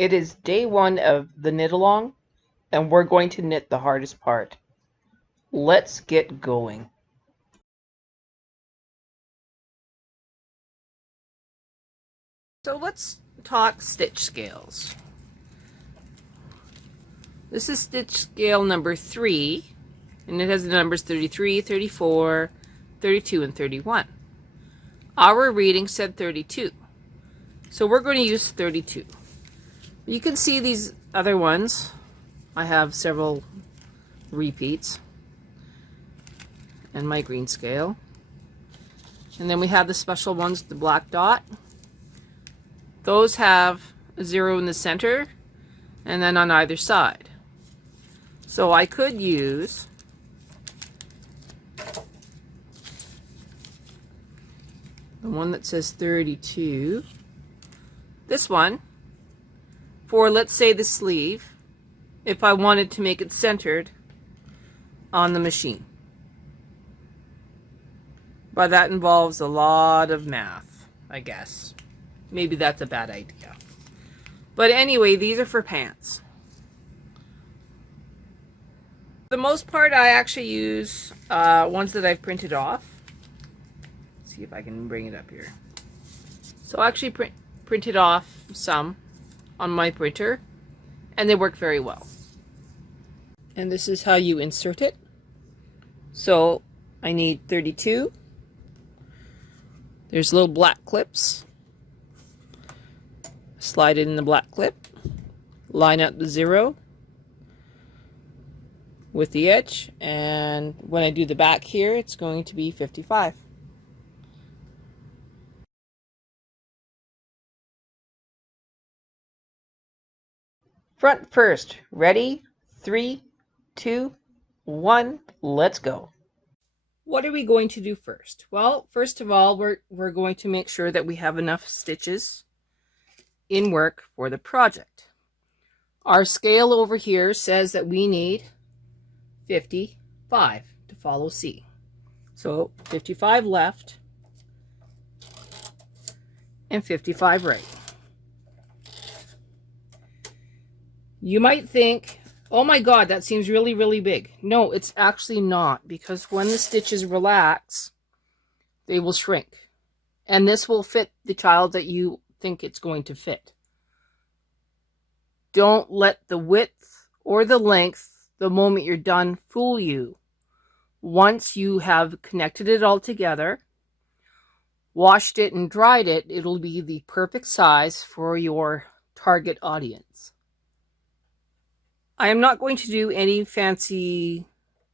It is day 1 of the knit along, and we're going to knit the hardest part. Let's get going. So let's talk stitch scales. This is stitch scale number 3, and it has the numbers 33, 34, 32, and 31. Our reading said 32, so we're going to use 32. You can see these other ones. I have several repeats and my green scale. And then we have the special ones, the black dot. Those have a 0 in the center and then on either side. So I could use the one that says 32, this one, for, let's say, the sleeve, if I wanted to make it centered on the machine. But that involves a lot of math, I guess. Maybe that's a bad idea. But anyway, these are for pants. For the most part, I actually use ones that I've printed off. Let's see if I can bring it up here. So I actually printed off some on my printer, and they work very well. And this is how you insert it. So I need 32. There's little black clips. Slide it in the black clip. Line up the 0 with the edge, and when I do the back here, it's going to be 55. Front first. Ready? 3, 2, 1, let's go. What are we going to do first? Well, first of all, we're going to make sure that we have enough stitches in work for the project. Our scale over here says that we need 55 to follow C. So 55 left and 55 right. You might think, oh my god, that seems really, really big. No, it's actually not, because when the stitches relax, they will shrink. And this will fit the child that you think it's going to fit. Don't let the width or the length, the moment you're done, fool you. Once you have connected it all together, washed it and dried it, it'll be the perfect size for your target audience. I am not going to do any fancy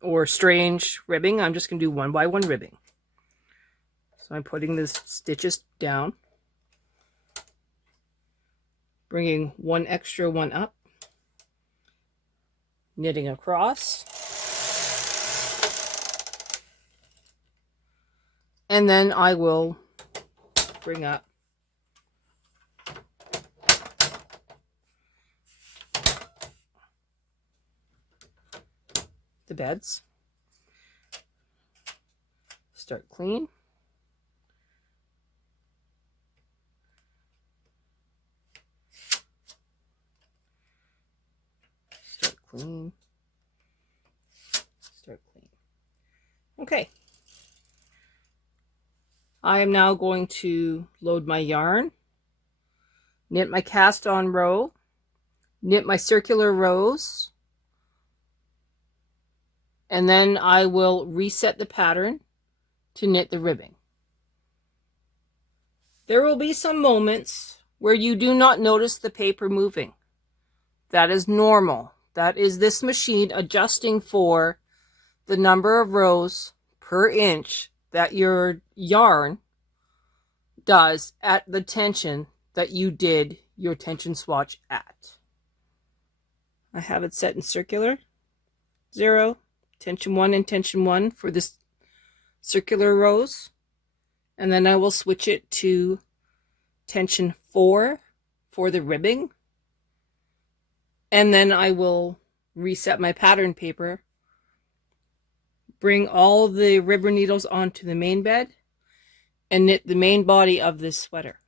or strange ribbing. I'm just going to do 1x1 ribbing. So I'm putting the stitches down, bringing one extra one up, knitting across, and then I will bring up the beds, start clean, start clean, start clean. Okay, I am now going to load my yarn, knit my cast on row, knit my circular rows, and then I will reset the pattern to knit the ribbing. There will be some moments where you do not notice the paper moving. That is normal. That is this machine adjusting for the number of rows per inch that your yarn does at the tension that you did your tension swatch at. I have it set in circular, 0, tension 1 and tension 1 for this circular rows, and then I will switch it to tension 4 for the ribbing, and then I will reset my pattern paper, bring all the ribber needles onto the main bed, and knit the main body of this sweater.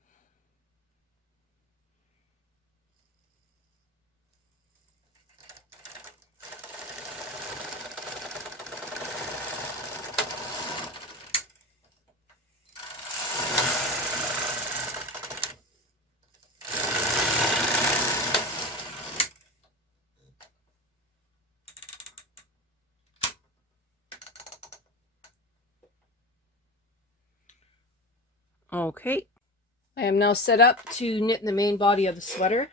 Okay, I am now set up to knit the main body of the sweater.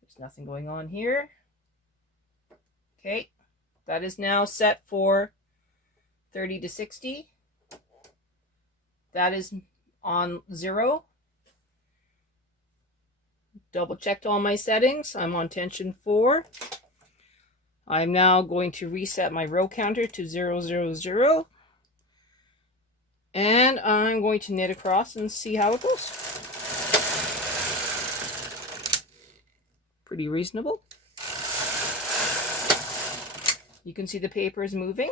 There's nothing going on here. Okay, that is now set for 30 to 60. That is on 0. Double checked all my settings. I'm on tension 4. I'm now going to reset my row counter to 0, 0, 0. And I'm going to knit across and see how it goes. Pretty reasonable. You can see the paper is moving.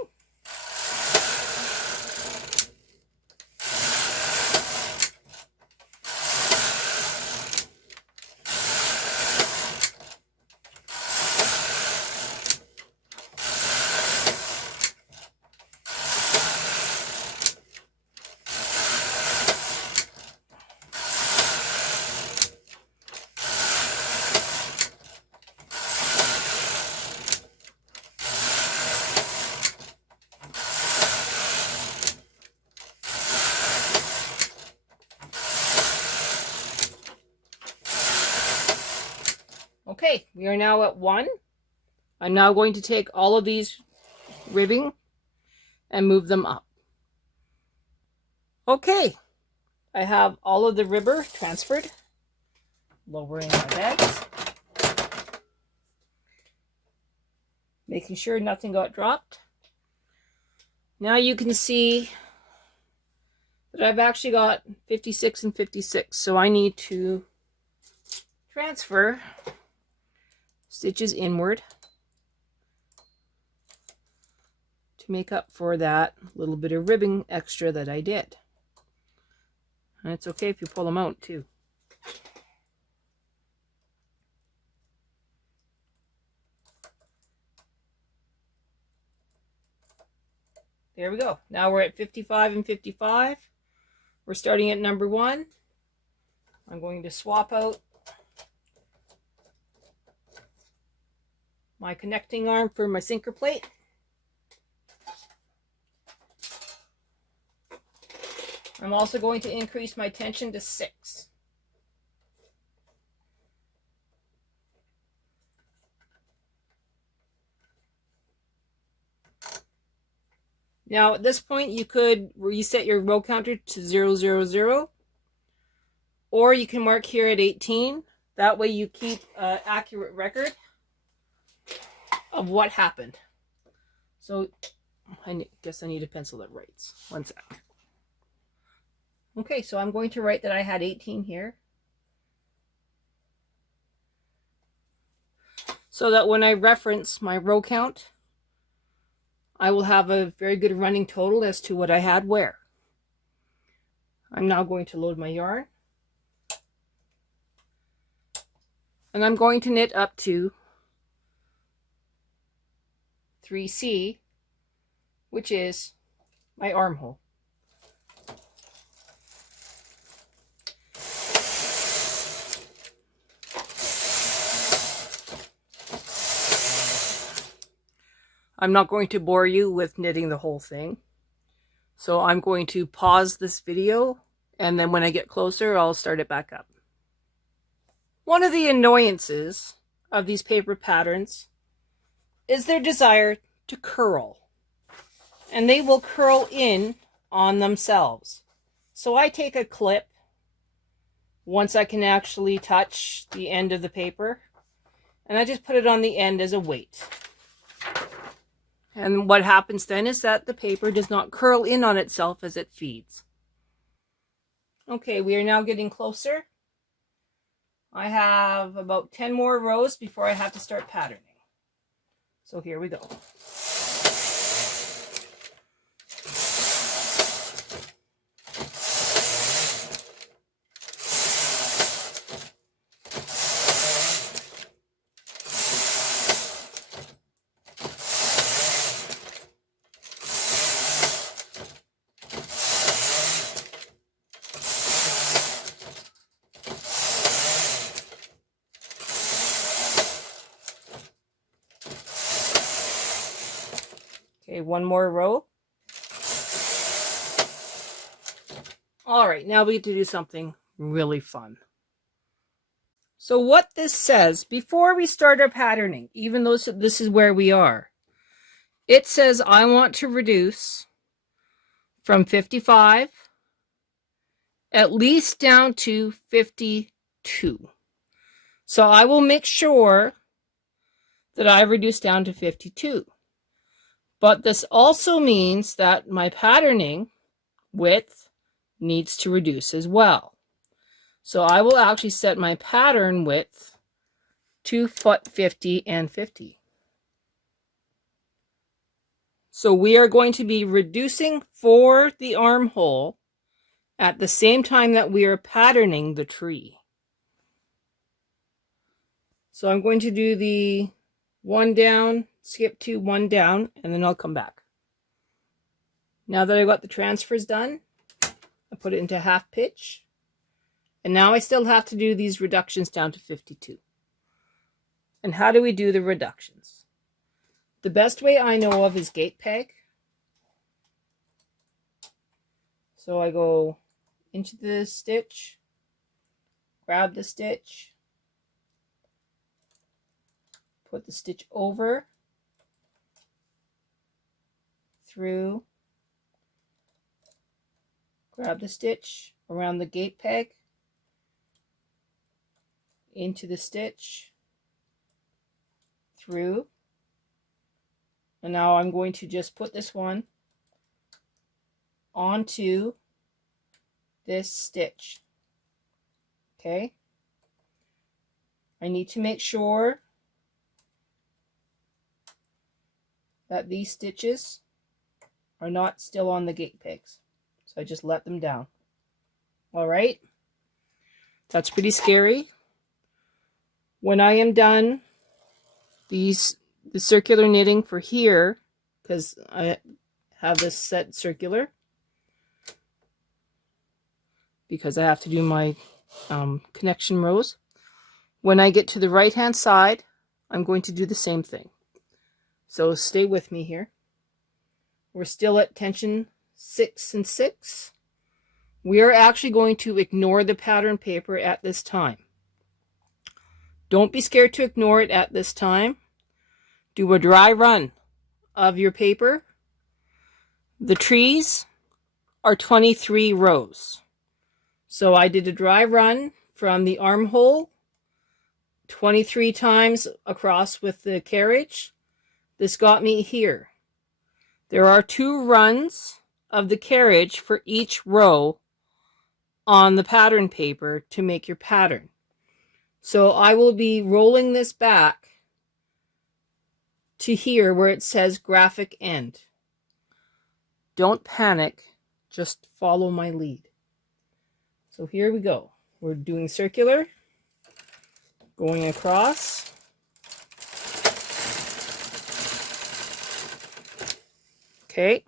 Okay, we are now at 1. I'm now going to take all of these ribbing and move them up. Okay, I have all of the ribber transferred. Lowering my bags. Making sure nothing got dropped. Now you can see that I've actually got 56 and 56, so I need to transfer stitches inward to make up for that little bit of ribbing extra that I did. And it's okay if you pull them out too. There we go. Now we're at 55 and 55. We're starting at number 1. I'm going to swap out my connecting arm for my sinker plate. I'm also going to increase my tension to 6. Now at this point you could reset your row counter to 0, 0, 0, or you can mark here at 18. That way you keep an accurate record of what happened. So I guess I need a pencil that writes. One sec. Okay, so I'm going to write that I had 18 here, so that when I reference my row count, I will have a very good running total as to what I had where. I'm now going to load my yarn, and I'm going to knit up to 3C, which is my armhole. I'm not going to bore you with knitting the whole thing, so I'm going to pause this video, and then when I get closer, I'll start it back up. One of the annoyances of these paper patterns is their desire to curl, and they will curl in on themselves. So I take a clip once I can actually touch the end of the paper, and I just put it on the end as a weight. And what happens then is that the paper does not curl in on itself as it feeds. Okay, we are now getting closer. I have about 10 more rows before I have to start patterning. So here we go. Okay, one more row. All right, now we get to do something really fun. So what this says, before we start our patterning, even though this is where we are, it says I want to reduce from 55 at least down to 52. So I will make sure that I reduce down to 52. But this also means that my patterning width needs to reduce as well. So I will actually set my pattern width to 50 and 50. So we are going to be reducing for the armhole at the same time that we are patterning the tree. So I'm going to do the one down, skip to one down, and then I'll come back. Now that I've got the transfers done, I put it into half pitch. And now I still have to do these reductions down to 52. And how do we do the reductions? The best way I know of is gate peg. So I go into the stitch, grab the stitch, put the stitch over, through, grab the stitch around the gate peg, into the stitch, through, and now I'm going to just put this one onto this stitch. Okay, I need to make sure that these stitches are not still on the gate pegs, so I just let them down. All right, that's pretty scary. When I am done the circular knitting for here, because I have this set circular, because I have to do my connection rows. When I get to the right hand side, I'm going to do the same thing. So stay with me here. We're still at tension 6 and 6. We are actually going to ignore the pattern paper at this time. Don't be scared to ignore it at this time. Do a dry run of your paper. The trees are 23 rows. So I did a dry run from the armhole 23 times across with the carriage. This got me here. There are 2 runs of the carriage for each row on the pattern paper to make your pattern. So I will be rolling this back to here where it says graphic end. Don't panic, just follow my lead. So here we go. We're doing circular, going across. Okay,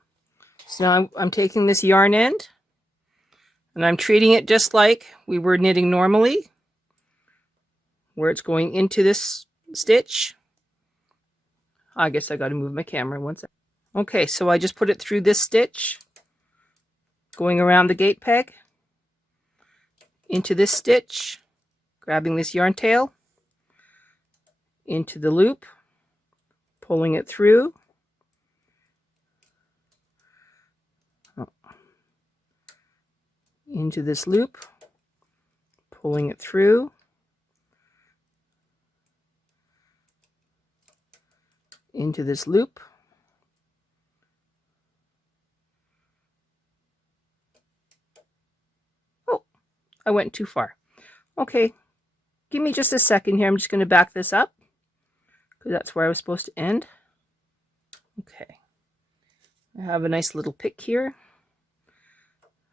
so now I'm taking this yarn end and I'm treating it just like we were knitting normally, where it's going into this stitch. I guess I got to move my camera one second. Okay, so I just put it through this stitch, going around the gate peg, into this stitch, grabbing this yarn tail, into the loop, pulling it through, into this loop, pulling it through, into this loop, oh, I went too far. Okay, give me just a second here. I'm just going to back this up because that's where I was supposed to end. Okay, I have a nice little pick here.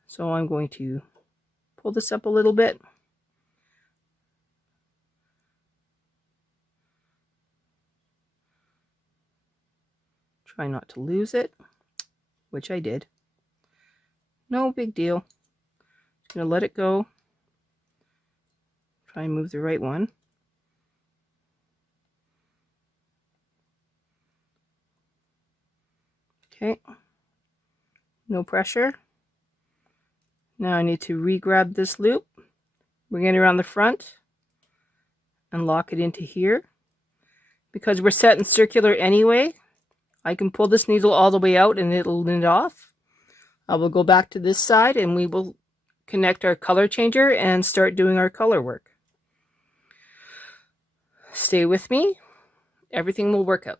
So I'm going to pull this up a little bit. Try not to lose it, which I did. No big deal. Just going to let it go. Try and move the right one. Okay. No pressure. Now I need to re-grab this loop, bring it around the front, and lock it into here. Because we're set in circular anyway, I can pull this needle all the way out and it'll knit off. I will go back to this side and we will connect our color changer and start doing our color work. Stay with me. Everything will work out.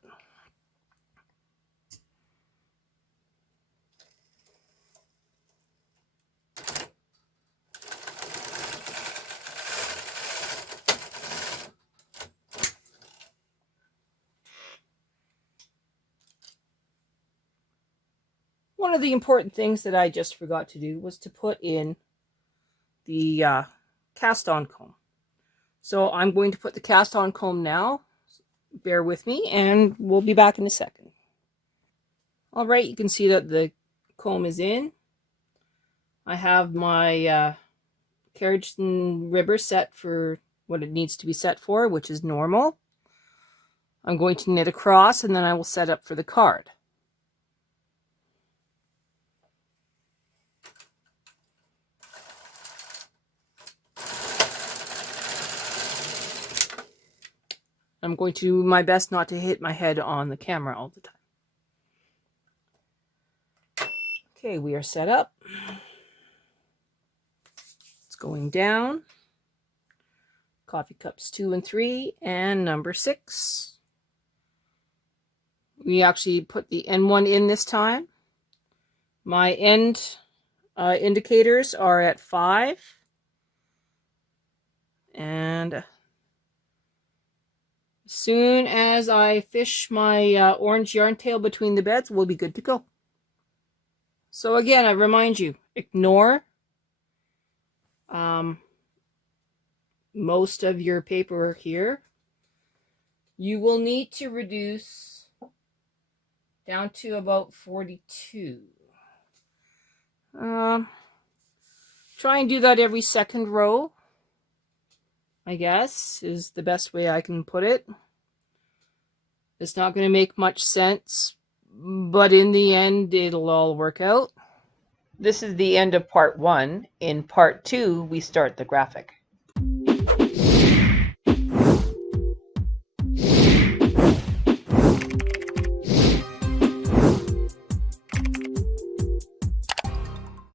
One of the important things that I just forgot to do was to put in the cast-on comb. So I'm going to put the cast-on comb now. Bear with me and we'll be back in a second. All right, you can see that the comb is in. I have my carriage and ribber set for what it needs to be set for, which is normal. I'm going to knit across and then I will set up for the card. I'm going to do my best not to hit my head on the camera all the time. Okay, we are set up. It's going down. Coffee cups 2 and 3 and number 6. We actually put the N1 in this time. My end indicators are at 5. And as soon as I fish my orange yarn tail between the beds, we'll be good to go. So again, I remind you, ignore most of your paperwork here. You will need to reduce down to about 42. Try and do that every second row, I guess, is the best way I can put it. It's not going to make much sense, but in the end, it'll all work out. This is the end of part 1. In part 2, we start the graphic.